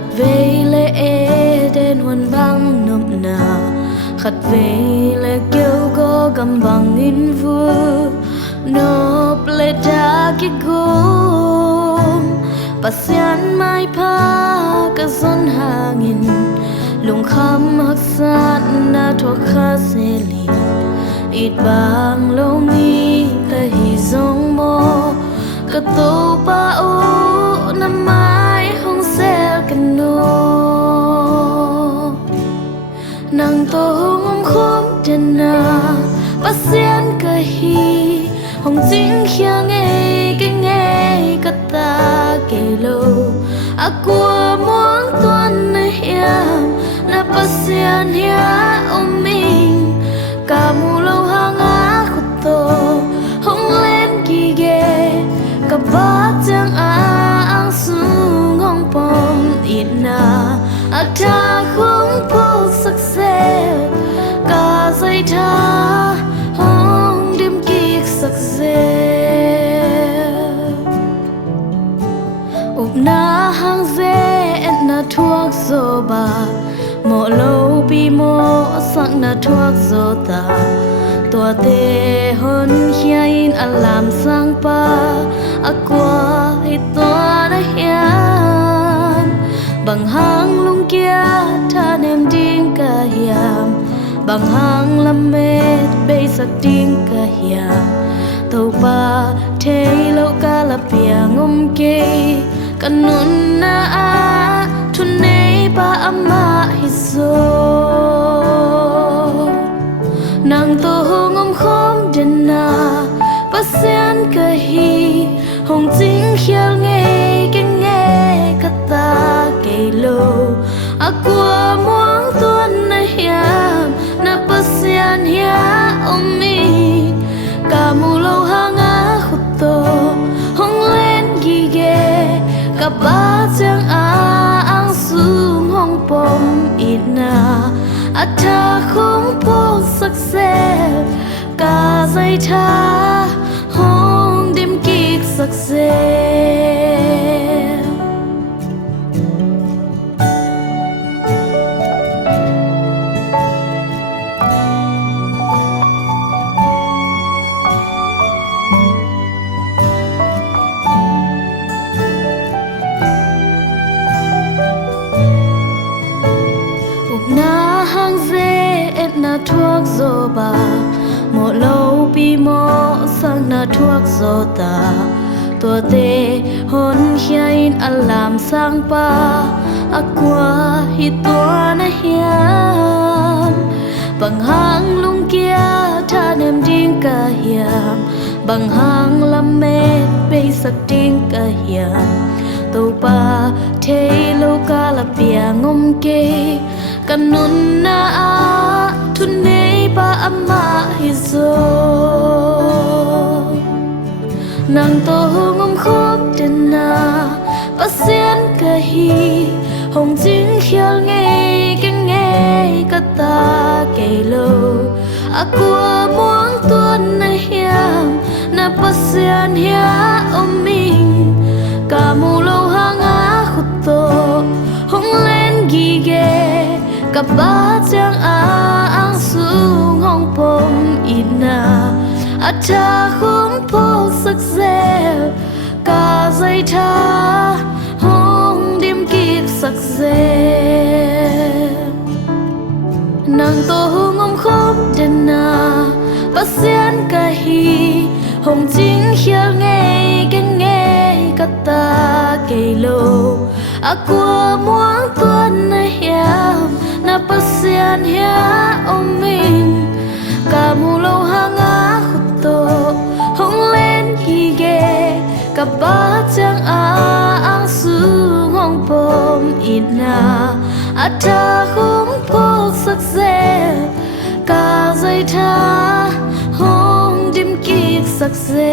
khát về lệ đến huân băng nộm nà khát về lệ kêu có cầm bằng in vua nộp lệ đã cái gom pasian mai pa ka zon hangin lung kham hak san na thok kha seli it bang longi ka hi zong mo ka to pa o na mai hong sel kan no nang to hong khom den na pasian ka hi hong jing khia nghe ka ta ke lo aqua mong tuan na hiam na pasian hia om mình cả mu lâu hang á khut to hong lên ki ge ka ba chang ang sung hong pom ina ata khung po sak se ka zai tha hong dim ki sak se na hang ze na thuốc zo ba mo lâu bi mo sang na thuốc zo ta tua te hon hiain alam sang pa aqua hi tua na hiam bằng hang lung kia tha nem ding ka hiam bằng hang lam met be sak ding ka hiam tàu pa thế lâu ca la piang ke kanun na a tunay pa ama hiso nang to hong khom den na pasian ka hi hong jing khial nghe ka ta ke lo aqua muang tuan na hiam na pasian hia om mi ka mu lo hang a khut to hong lên gi ge ka ba chang ang sum hong pom ina atha khung po sak se ka zai tha hong dim ki sak se na thuốc zo ba mo lâu bi mo sang na thuốc zo ta tua te hon hiain alam sang pa aqua hi tua na hiam bằng hang lung kia tha nem ding ka hiam bằng hang lam me be sak ding ka hiam to pa thế lâu ca la piang ke kanun na a tunay pa ama hizo nang to hong khom den na pasian ka hi hong jing khial nghe ka ta ke lo aqua muang tuan na hiam na pasian hia om mình ka mu lo hang a khut to hong lên gi ge ka ba chang ang sung hong pom ina atha khung po sak se ka zai tha hong dim ki sak se nang to hong khom den na pasian ka hi hong jing khial nghe ka ta ke lo aqua muang tuan na hiam na pasian hia om mình cả mu lâu hang á khut to hong lên hi ge ka ba chang ang sung hong pom ina atha khung po sak se ka zai tha hong dim ki sak se